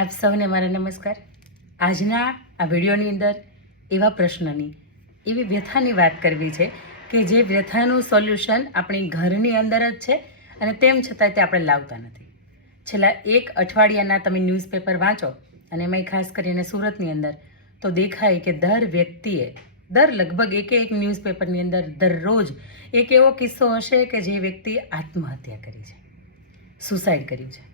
આપ સૌને મારા નમસ્કાર. આજના આ વિડીયોની અંદર એવા પ્રશ્નની, એવી વ્યથાની વાત કરવી છે કે જે વ્યથાનું સોલ્યુશન આપણી ઘરની અંદર જ છે અને તેમ છતાં તે આપણે લાવતા નથી. છેલ્લા એક અઠવાડિયાના તમે ન્યૂઝપેપર વાંચો અને એમાંય ખાસ કરીને સુરતની અંદર, તો દેખાય કે દર વ્યક્તિએ, દર લગભગ એકે એક ન્યૂઝપેપરની અંદર દરરોજ એક એવો કિસ્સો હશે કે જે વ્યક્તિએ આત્મહત્યા કરી છે, સુસાઇડ કર્યું છે.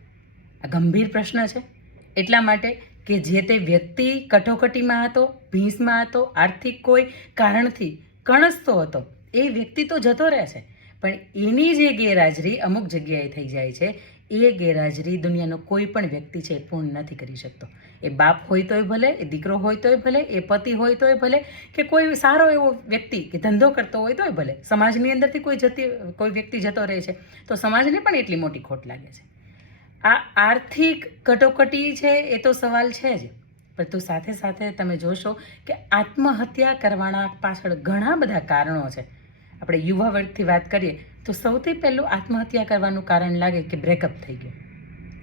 આ ગંભીર પ્રશ્ન છે. એટલા માટે કે જે તે વ્યક્તિ કટોકટીમાં હતો, ભીંસમાં હતો, આર્થિક કોઈ કારણથી કણસતો હતો, એ વ્યક્તિ તો જતો રહે છે. પણ એની જે ગેરહાજરી અમુક જગ્યાએ થઈ જાય છે, એ ગેરહાજરી દુનિયાનો કોઈ પણ વ્યક્તિ છે પૂર્ણ નથી કરી શકતો. એ બાપ હોય તોય ભલે, એ દીકરો હોય તોય ભલે, એ પતિ હોય તોય ભલે, કે કોઈ સારો એવો વ્યક્તિ કે ધંધો કરતો હોય તોય ભલે, સમાજની અંદરથી કોઈ જતી, કોઈ વ્યક્તિ જતો રહે છે, તો સમાજને પણ એટલી મોટી ખોટ લાગે છે. આ આર્થિક કટોકટી છે એ તો સવાલ છે જ. પરંતુ સાથે સાથે તમે જોશો કે આત્મહત્યા કરવાના પાછળ ઘણા બધા કારણો છે. આપણે યુવા વર્ગથી વાત કરીએ તો સૌથી પહેલું આત્મહત્યા કરવાનું કારણ લાગે કે બ્રેકઅપ થઈ ગયું.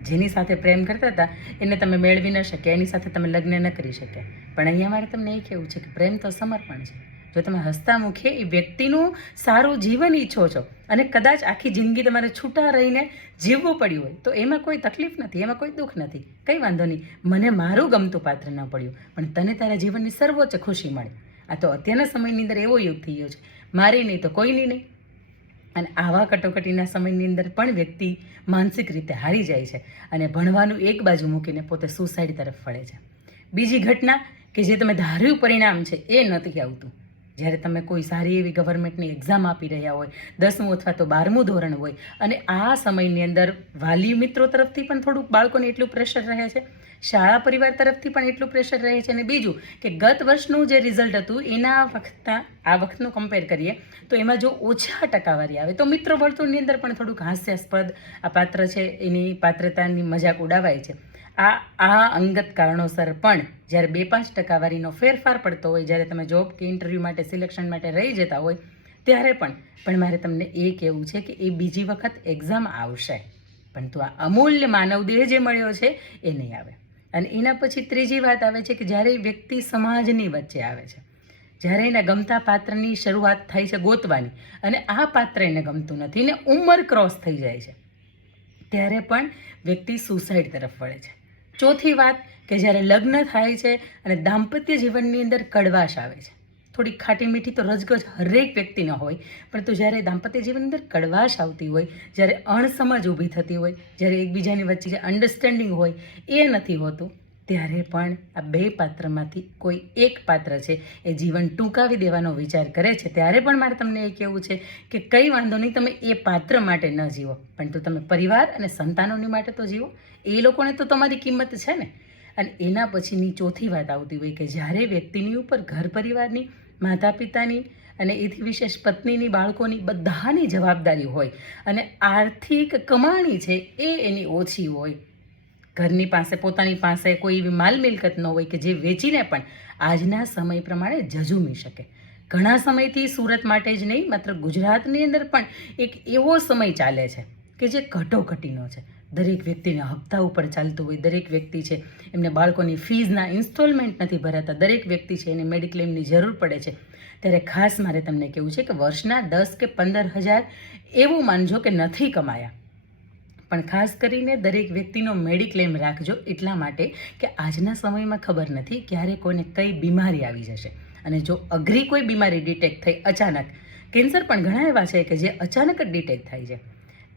જેની સાથે પ્રેમ કરતા હતા, એને તમે મેળવી ન શક્યા, એની સાથે તમે લગ્ન ન કરી શક્યા. પણ અહીંયા મારે તમને એ કહેવું છે કે પ્રેમ તો સમર્પણ છે. જો તમે હસતા મુખે એ વ્યક્તિનું સારું જીવન ઈચ્છો છો અને કદાચ આખી જિંદગી તમારે છૂટા રહીને જીવવું પડ્યું હોય, તો એમાં કોઈ તકલીફ નથી, એમાં કોઈ દુઃખ નથી. કંઈ વાંધો નહીં. મને મારું ગમતું પાત્ર ન પડ્યું, પણ તને તારા જીવનની સર્વોચ્ચ ખુશી મળે. આ તો અત્યારના સમયની અંદર એવો યુગ થઈ ગયો છે. મારી નહીં તો કોઈની નહીં. અને આવા કટોકટીના સમયની અંદર પણ વ્યક્તિ માનસિક રીતે હારી જાય છે અને ભણવાનું એક બાજુ મૂકીને પોતે સુસાઇડ તરફ વળે છે. બીજી ઘટના કે જે તમે ધાર્યું પરિણામ છે એ નથી આવતું. જ્યારે તમે કોઈ સારી એવી ગવર્મેન્ટની એક્ઝામ આપી રહ્યા હોય, દસમું અથવા તો બારમું ધોરણ હોય, અને આ સમયની અંદર વાલી મિત્રો તરફથી પણ થોડુંક બાળકોને એટલું પ્રેશર રહે છે, શાળા પરિવાર તરફથી પણ એટલું પ્રેશર રહે છે, અને બીજું કે ગત વર્ષનું જે રિઝલ્ટ હતું, એના વખતના આ વખતનું કમ્પેર કરીએ, તો એમાં જો ઓછા ટકાવારી આવે, તો મિત્રો વર્તુળની અંદર પણ થોડુંક હાસ્યાસ્પદ આ પાત્ર છે, એની પાત્રતાની મજાક ઉડાવાય છે. આ આ અંગત કારણોસર પણ જ્યારે બે પાંચ ટકાવારીનો ફેરફાર પડતો હોય, જ્યારે તમે જોબ કે ઇન્ટરવ્યૂ માટે સિલેક્શન માટે રહી જતા હોય, ત્યારે પણ પણ મારે તમને એ કહેવું છે કે એ બીજી વખત એક્ઝામ આવશે. પરંતુ આ અમૂલ્ય માનવ દેહ જે મળ્યો છે, એ નહીં આવે. અને એના પછી ત્રીજી વાત આવે છે કે જ્યારે એ વ્યક્તિ સમાજની વચ્ચે આવે છે, જ્યારે એના ગમતા પાત્રની શરૂઆત થાય છે ગોતવાની, અને આ પાત્ર એને ગમતું નથી, ને ઉંમર ક્રોસ થઈ જાય છે, ત્યારે પણ વ્યક્તિ સુસાઇડ તરફ વળે છે. ચોથી વાત કે જ્યારે લગ્ન થાય છે અને દાંપત્ય જીવનની અંદર કડવાશ આવે છે. થોડી ખાટી મીઠી તો રજગજ હરેક વ્યક્તિનો હોય, પરંતુ જ્યારે દાંપત્ય જીવન અંદર કડવાશ આવતી હોય, જ્યારે અણસમજ ઊભી થતી હોય, જ્યારે એકબીજાની વચ્ચે જે અન્ડરસ્ટેન્ડિંગ હોય, એ નથી હોતું. ત્યારે પણ આ બે પાત્રમાંથી કોઈ એક પાત્ર છે એ જીવન ટૂંકાવી દેવાનો વિચાર કરે છે. ત્યારે પણ મારે તમને એ કહેવું છે કે કંઈ વાંધો નહીં, તમે એ પાત્ર માટે ન જીવો. પરંતુ તમે પરિવાર અને સંતાનોની માટે તો જીવો. એ લોકોને તો તમારી કિંમત છે ને. અને એના પછીની ચોથી વાત આવતી હોય કે જ્યારે વ્યક્તિની ઉપર ઘર પરિવારની માતા પિતાની અને એથી વિશેષ પત્નીની, બાળકોની બધાની જવાબદારી હોય અને આર્થિક કમાણી છે એ એની ઓછી હોય ઘરની પાસે, પોતાની પાસે કોઈ એવી માલ મિલકત ન હોય કે જે વેચીને પણ આજના સમય પ્રમાણે જજુમી શકે. ઘણા સમયથી સુરત માટે જ નહીં, માત્ર ગુજરાતની અંદર પણ એક એવો સમય ચાલે છે કે જે ઘટોઘટીનો છે. દરેક વ્યક્તિને હપ્તા ઉપર ચાલતું હોય, દરેક વ્યક્તિ છે, એમને બાળકોની ફીઝના ઇન્સ્ટોલમેન્ટ નથી ભરાતા, દરેક વ્યક્તિ છે એને મેડિક્લેમની જરૂર પડે છે. ત્યારે ખાસ મારે તમને કહેવું છે કે વર્ષના દસ કે પંદર હજાર એવું માનજો કે નથી કમાયા. પણ ખાસ કરીને દરેક વ્યક્તિનો મેડિક્લેમ રાખજો એટલા માટે કે આજના સમયમાં ખબર નથી ક્યારે કોઈને કઈ બીમારી આવી જશે. અને જો અઘરી કોઈ બીમારી ડિટેક્ટ થઈ અચાનક, કેન્સર પણ ઘણા એવા છે કે જે અચાનક જ ડિટેક્ટ થાય છે.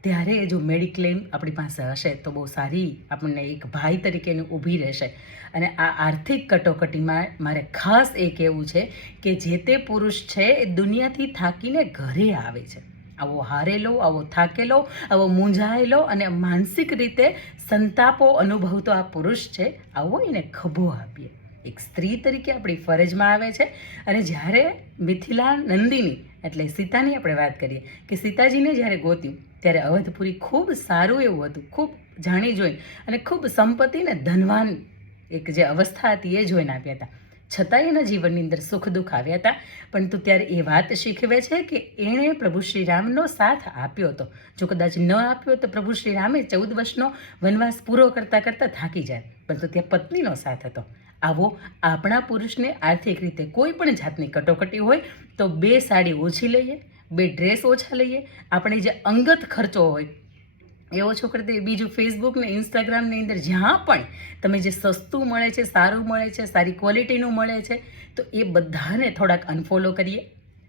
ત્યારે જો મેડિક્લેમ આપણી પાસે હશે તો બહુ સારી આપણને એક ભાઈ તરીકેની ઊભી રહેશે. અને આ આર્થિક કટોકટીમાં મારે ખાસ એ કહેવું છે કે જે તે પુરુષ છે એ દુનિયાથી થાકીને ઘરે આવે છે. આવો હારેલો, આવો થાકેલો, આવો મૂંઝાયેલો અને માનસિક રીતે સંતાપો અનુભવતો આ પુરુષ છે, આવો એને ખભો આપીએ. એક સ્ત્રી તરીકે આપણી ફરજમાં આવે છે અને જ્યારે મિથિલા નંદિની એટલે સીતાની આપણે વાત કરીએ કે સીતાજીને જ્યારે ગોત્યું, ત્યારે અવધપુરી ખૂબ સારું એવું હતું, ખૂબ જાણી જોઈ અને ખૂબ સંપત્તિ ને ધનવાન એક જે અવસ્થા હતી એ જોઈને આપ્યા હતા. છતાંય એના જીવનની અંદર સુખ દુઃખ આવ્યા હતા. પરંતુ ત્યારે એ વાત શીખવે છે કે એણે પ્રભુ શ્રી રામનો સાથ આપ્યો હતો. જો કદાચ ન આપ્યો તો પ્રભુ શ્રી રામે ચૌદ વર્ષનો વનવાસ પૂરો કરતાં કરતાં થાકી જાય. પરંતુ ત્યાં પત્નીનો સાથ હતો. આવો આપણા પુરુષને આર્થિક રીતે કોઈ પણ જાતની કટોકટી હોય તો બે સાડી ઓછી લઈએ, બે ડ્રેસ ઓછા લઈએ. આપણે જે અંગત ખર્ચો હોય એ છો કરી દઈએ બીજું ફેસબુક ને ઇન્સ્ટાગ્રામની અંદર જ્યાં પણ તમે જે સસ્તું મળે છે, સારું મળે છે, સારી ક્વોલિટીનું મળે છે, તો એ બધાને થોડાક અનફોલો કરીએ.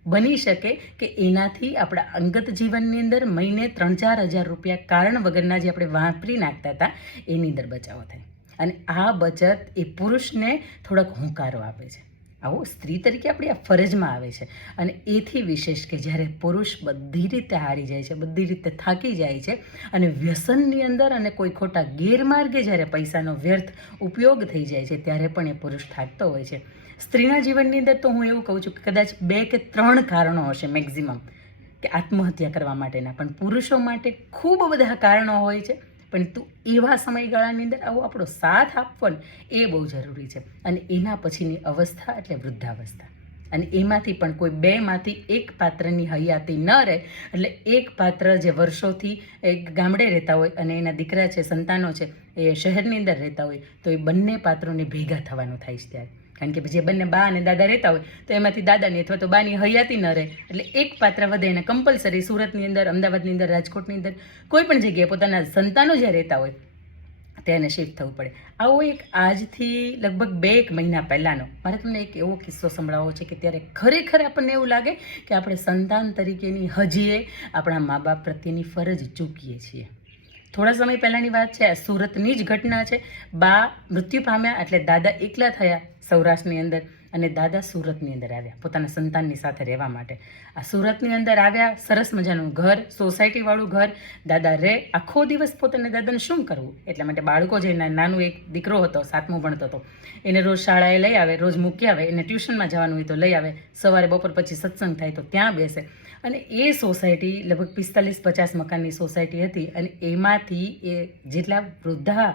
બની શકે કે એનાથી આપણા અંગત જીવનની અંદર મહિને ત્રણ ચાર હજાર રૂપિયા કારણ વગરના જે આપણે વાપરી નાખતા હતા, એની અંદર બચાવો થાય. અને આ બચત એ પુરુષને થોડોક હુંકારો આપે છે. આવો, સ્ત્રી તરીકે આપણી આ ફરજમાં આવે છે. અને એથી વિશેષ કે જ્યારે પુરુષ બધી રીતે હારી જાય છે, બધી રીતે થાકી જાય છે અને વ્યસનની અંદર અને કોઈ ખોટા ગેરમાર્ગે જ્યારે પૈસાનો વ્યર્થ ઉપયોગ થઈ જાય છે, ત્યારે પણ એ પુરુષ થાકતો હોય છે. સ્ત્રીના જીવનની અંદર તો હું એવું કહું છું કે કદાચ બે કે ત્રણ કારણો હશે મેક્ઝિમમ કે આત્મહત્યા કરવા માટેના. પણ પુરુષો માટે ખૂબ બધા કારણો હોય છે. પણ તું એવા સમયગાળાની અંદર આવો, આપણો સાથ આપવો એ બહુ જરૂરી છે. અને એના પછીની અવસ્થા એટલે વૃદ્ધાવસ્થા. અને એમાંથી પણ કોઈ બેમાંથી એક પાત્રની હયાતી ન રહે, એટલે એક પાત્ર જે વર્ષોથી એક ગામડે રહેતા હોય અને એના દીકરા છે, સંતાનો છે, એ શહેરની અંદર રહેતા હોય, તો એ બંને પાત્રોને ભેગા થવાનું થાય છે ત્યારે. કારણ કે જે બંને બા અને દાદા રહેતા હોય, તો એમાંથી દાદાની અથવા તો બાની હયાતી ન રહે. એટલે એક પાત્ર વધે એને કમ્પલસરી સુરતની અંદર, અમદાવાદની અંદર, રાજકોટની અંદર, કોઈ પણ જગ્યાએ પોતાના સંતાનો જ્યાં રહેતા હોય તેને શિફ્ટ થવું પડે. આવો એક આજથી લગભગ બે એક મહિના પહેલાંનો, મારે તમને એક એવો કિસ્સો સંભળાવવો છે કે ત્યારે ખરેખર આપણને એવું લાગે કે આપણે સંતાન તરીકેની હજીએ આપણા મા બાપ પ્રત્યેની ફરજ ચૂકીએ છીએ. થોડા સમય પહેલાંની વાત છે, આ સુરતની જ ઘટના છે. બા મૃત્યુ પામ્યા એટલે દાદા એકલા થયા સૌરાષ્ટ્રની અંદર અને દાદા સુરતની અંદર આવ્યા, પોતાના સંતાનની સાથે રહેવા માટે. આ સુરતની અંદર આવ્યા, સરસ મજાનું ઘર, સોસાયટીવાળું ઘર. દાદા રે આખો દિવસ પોતાને દાદાને શું કરવું? એટલા માટે બાળકો જે નાનું એક દીકરો હતો, સાતમું ભણતો હતો, એને રોજ શાળાએ લઈ આવે, રોજ મૂકી આવે, એને ટ્યુશનમાં જવાનું હોય તો લઈ આવે. સવારે બપોર પછી સત્સંગ થાય તો ત્યાં બેસે. અને એ સોસાયટી લગભગ પિસ્તાલીસ પચાસ મકાનની સોસાયટી હતી અને એમાંથી એ જેટલા વૃદ્ધા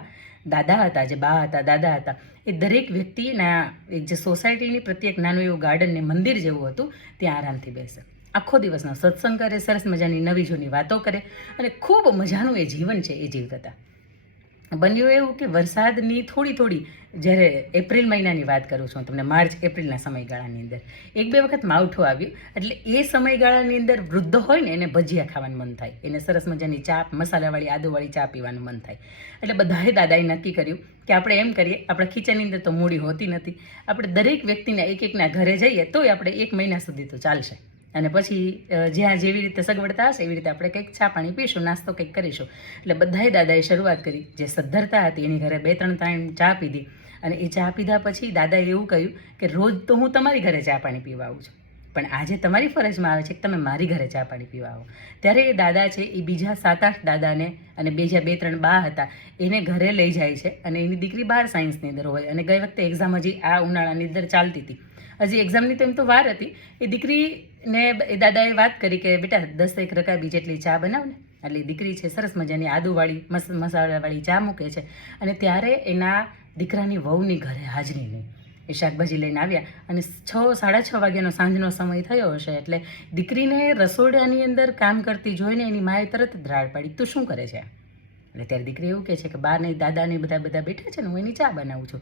દાદા હતા, જે બા હતા, દાદા હતા, એ દરેક વ્યક્તિના જે સોસાયટીની પ્રત્યેક નાનું એવું ગાર્ડન ને મંદિર જેવું હતું, ત્યાં આરામથી બેસે. આખો દિવસનો સત્સંગ કરે, સરસ મજાની નવી જૂની વાતો કરે અને ખૂબ મજાનું એ જીવન છે એ જીવતા હતા. બન્યું એવું કે વરસાદની થોડી થોડી જ્યારે એપ્રિલ મહિનાની વાત કરું છું તમને માર્ચ, એપ્રિલના સમયગાળાની અંદર. એક બે વખત માવઠું આવ્યું, એટલે એ સમયગાળાની અંદર વૃદ્ધ હોય ને, એને ભજીયા ખાવાનું મન થાય. એને સરસ મજાની ચા, મસાલાવાળી, આદુવાળી ચા પીવાનું મન થાય. એટલે બધાએ દાદાએ નક્કી કર્યું કે આપણે એમ કરીએ, આપણા ખીચાની અંદર તો મૂડી હોતી નથી. આપણે દરેક વ્યક્તિના એક એકના ઘરે જઈએ, તોય આપણે એક મહિના સુધી તો ચાલશે. અને પછી જ્યાં જેવી રીતે સગવડતા હશે, એવી રીતે આપણે કંઈક ચા પાણી પીશું, નાસ્તો કંઈક કરીશું. એટલે બધાએ દાદાએ શરૂઆત કરી, જે સદ્ધરતા હતી, એની ઘરે બે ત્રણ ટાઈમ ચા પીધી. અને એ ચા પીધા પછી દાદાએ એવું કહ્યું કે રોજ તો હું તમારી ઘરે ચા પાણી પીવા આવું છું. પણ આજે તમારી ફરજમાં આવે છે કે તમે મારી ઘરે ચા પાણી પીવા આવો. ત્યારે એ દાદા છે એ બીજા સાત આઠ દાદાને અને બીજા બે ત્રણ બા હતા એને ઘરે લઈ જાય છે અને એની દીકરી બહાર સાયન્સની અંદર હોય અને ગઈ વખતે એક્ઝામ હજી આ ઉનાળાની અંદર ચાલતી હતી. હજી એક્ઝામની તો એમ તો વાર હતી. એ દીકરીને એ દાદાએ વાત કરી કે બેટા દસ એક રકાબી જેટલી ચા બનાવ ને. એટલે દીકરી છે સરસ મજાની આદુવાળી મસ મસાલાવાળી ચા મૂકે છે. અને ત્યારે એના દીકરાની વહુની ઘરે હાજરી નહીં એ શાકભાજી લઈને આવ્યા અને છ, સાડા છ વાગ્યાનો સાંજનો સમય થયો હશે એટલે દીકરીને રસોડાની અંદર કામ કરતી જોઈને એની માએ તરત જ પાડી. તું શું કરે છે? એટલે ત્યારે દીકરી એવું કહે છે કે બા નહીં દાદા ને બધા બધા બેઠા છે ને હું એની ચા બનાવું છું.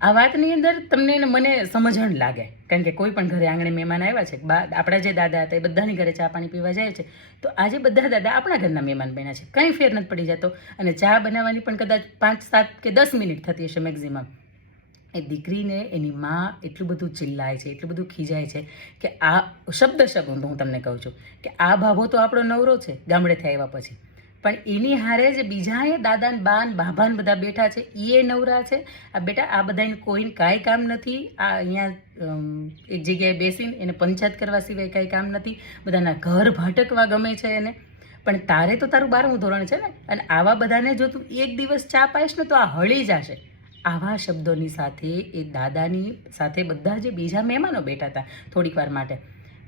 આ વાતની અંદર તમને મને સમજણ લાગે. કારણ કે કોઈ પણ ઘરે આંગણે મહેમાન આવ્યા છે, બા, આપણા જે દાદા હતા એ બધાની ઘરે ચા પાણી પીવા જાય છે, તો આજે બધા દાદા આપણા ઘરના મહેમાન બન્યા છે. કંઈ ફેર નથી પડી જતો. અને ચા બનાવવાની પણ કદાચ પાંચ, સાત કે દસ મિનિટ થતી હશે મેક્ઝિમમ. એ દીકરીને, એની માં એટલું બધું ચિલ્લાય છે, એટલું બધું ખીજાય છે, કે આ શબ્દ શબ્દ હું તમને કહું છું, કે આ ભાવો તો આપણો નવરો છે, ગામડેથી આવ્યા પછી. પણ એની હારે જે બીજા એ દાદા બાભાન બધા બેઠા છે. એ નવરા છે. આ બેટા, આ બધાને કોઈને કાંઈ કામ નથી. આ અહીંયા એક જગ્યાએ બેસીને એને પંચાયત કરવા સિવાય કાંઈ કામ નથી. બધાના ઘર ભટકવા ગમે છે એને. પણ તારે તો તારું બારમું ધોરણ છે ને? અને આવા બધાને જો તું એક દિવસ ચા પાઈશ ને તો આ હળી જશે. આવા શબ્દોની સાથે એ દાદાની સાથે બધા જે બીજા મહેમાનો બેઠા હતા થોડીક વાર માટે.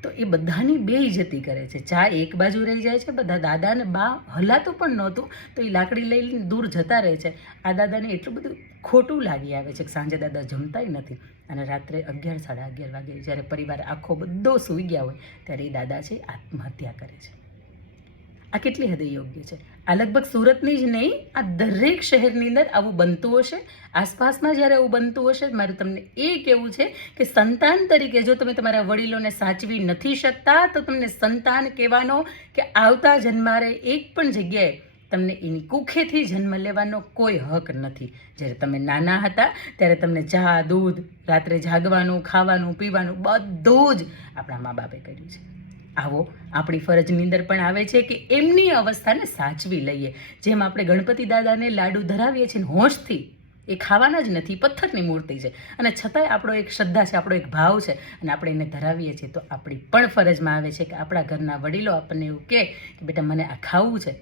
તો એ બધાની બેઇજ્જતી કરે છે. ચા એક બાજુ રહી જાય છે, બધા દાદા અને બા હલાતું પણ નહોતું, તો એ લાકડી લઈને દૂર જતા રહે છે. આ દાદાને એટલું બધું ખોટું લાગી આવે છે કે સાંજે દાદા જમતાય નથી. અને રાત્રે અગિયાર, સાડા અગિયાર વાગે જ્યારે પરિવાર આખો બધો સૂઈ ગયા હોય, ત્યારે એ દાદા છે આત્મહત્યા કરે છે. આ કેટલી હદે યોગ્ય છે? આ લગભગ સુરતની જ નહીં, આ દરેક શહેરની અંદર આવું બનતું હશે. આસપાસમાં જ્યારે આવું બનતું હશે, મારું તમને એ કહેવું છે કે સંતાન તરીકે જો તમે તમારા વડીલોને સાચવી નથી શકતા, તો તમને સંતાન કહેવાનો કે આવતા જન્મારે એક પણ જગ્યાએ તમને એની કુખેથી જન્મ લેવાનો કોઈ હક નથી. જ્યારે તમે નાના હતા, ત્યારે તમને ચા, દૂધ, રાત્રે જાગવાનું, ખાવાનું, પીવાનું બધું જ આપણા મા બાપે કર્યું છે. આવો, આપણી ફરજની અંદર પણ આવે છે કે એમની અવસ્થાને સાચવી લઈએ. જેમ આપણે ગણપતિ દાદાને લાડુ ધરાવીએ છીએ હોંશથી, એ ખાવાના જ નથી, પથ્થરની મૂર્તિ છે અને છતાંય આપણો એક શ્રદ્ધા છે, આપણો એક ભાવ છે, અને આપણે એને ધરાવીએ છીએ, તો આપણી પણ ફરજમાં આવે છે કે આપણા ઘરના વડીલો આપણને એવું કહે કે બેટા મને આ ખાવું છે,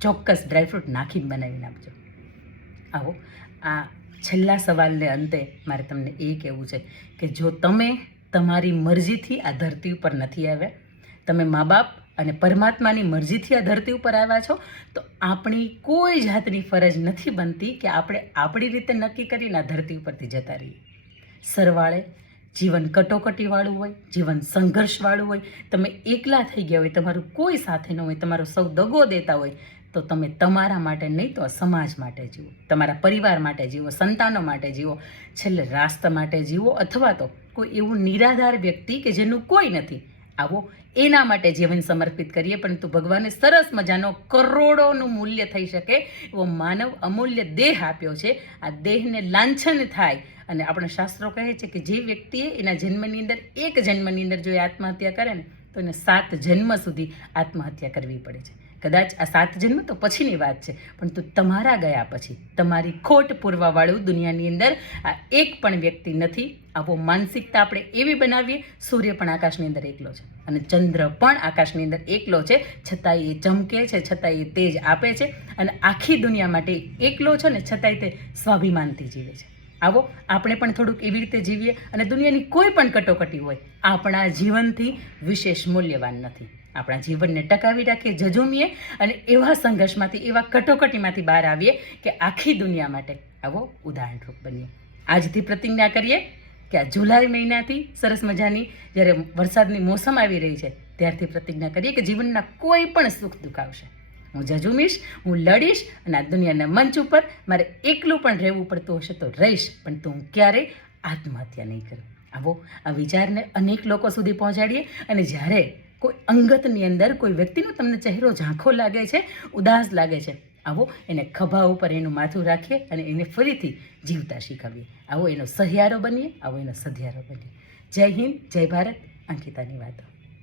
ચોક્કસ ડ્રાયફ્રૂટ નાખીને બનાવીને આપજો. આવો, આ છેલ્લા સવાલને અંતે મારે તમને એ કહેવું છે કે જો તમે તમારી મરજીથી આ ધરતી ઉપર નથી આવ્યા તમે મા બાપ અને પરમાત્માની મરજીથી આ ધરતી ઉપર આવ્યા છો, તો આપણી કોઈ જાતની ફરજ નથી બનતી કે આપણે આપણી રીતે નક્કી કરીને આ ધરતી ઉપરથી જતા રહીએ. સરવાળે જીવન કટોકટીવાળું હોય, જીવન સંઘર્ષવાળું હોય, તમે એકલા થઈ ગયા હોય, તમારું કોઈ સાથે ન હોય, તમારો સૌ દગો દેતા હોય, તો તમે તમારા માટે નહીં તો સમાજ માટે જીવો, તમારા પરિવાર માટે જીવો, સંતાનો માટે જીવો, છેલ્લે રાષ્ટ્ર માટે જીવો, અથવા તો કોઈ એવું નિરાધાર વ્યક્તિ કે જેનું કોઈ નથી. આવો એના માટે જીવન સમર્પિત કરીએ, પરંતુ ભગવાને સરસ મજાનો કરોડોનું મૂલ્ય થઈ શકે એવો માનવ અમૂલ્ય દેહ આપ્યો છે. આ દેહને લાંછન થાય. અને આપણા શાસ્ત્રો કહે છે કે જે વ્યક્તિએ એના જન્મની અંદર એક જન્મની અંદર જો એ આત્મહત્યા કરે ને, તો એને સાત જન્મ સુધી આત્મહત્યા કરવી પડે છે. કદાચ આ સાત જન્મ તો પછીની વાત છે પરંતુ તમારા ગયા પછી, તમારી ખોટ પૂરવાવાળું દુનિયાની અંદર આ એક પણ વ્યક્તિ નથી. આવો માનસિકતા આપણે એવી બનાવીએ, સૂર્ય પણ આકાશની અંદર એકલો છે અને ચંદ્ર પણ આકાશની અંદર એકલો છે, છતાંય એ ચમકે છે, છતાંય એ તેજ આપે છે અને આખી દુનિયા માટે એકલો છે ને છતાંય તે સ્વાભિમાનથી જીવે છે. આવો આપણે પણ થોડુંક એવી રીતે જીવીએ અને દુનિયાની કોઈ પણ કટોકટી હોય, આપણા જીવનથી વિશેષ મૂલ્યવાન નથી. આપણા જીવનને ટકાવી રાખીએ જજુમીએ અને એવા સંઘર્ષમાંથી, એવા કટોકટીમાંથી બહાર આવીએ કે આખી દુનિયા માટે આવો ઉદાહરણરૂપ બનીએ. આજથી પ્રતિજ્ઞા કરીએ કે આ જુલાઈ મહિનાથી સરસ મજાની જ્યારે વરસાદની મોસમ આવી રહી છે, ત્યારથી પ્રતિજ્ઞા કરીએ કે જીવનના કોઈ પણ સુખ દુઃખ આવશે. હું જજુમીશ હું લડીશ અને આ દુનિયાના મંચ ઉપર મારે એકલું પણ રહેવું પડતું હશે તો રહીશ, પણ તો હું ક્યારેય આત્મહત્યા નહીં કરું. આવો આ વિચારને અનેક લોકો સુધી પહોંચાડીએ અને જ્યારે કોઈ અંગતની અંદર કોઈ વ્યક્તિનો તમને ચહેરો ઝાંખો લાગે છે, ઉદાસ લાગે છે, આવો એને ખભા ઉપર એનું માથું રાખીએ અને એને ફરીથી જીવતા શીખવીએ. આવો એનો સહિયારો બનીએ, આવો એનો સધિયારો બનીએ. જય હિન્દ, જય ભારત, અંકિતાની વાતો.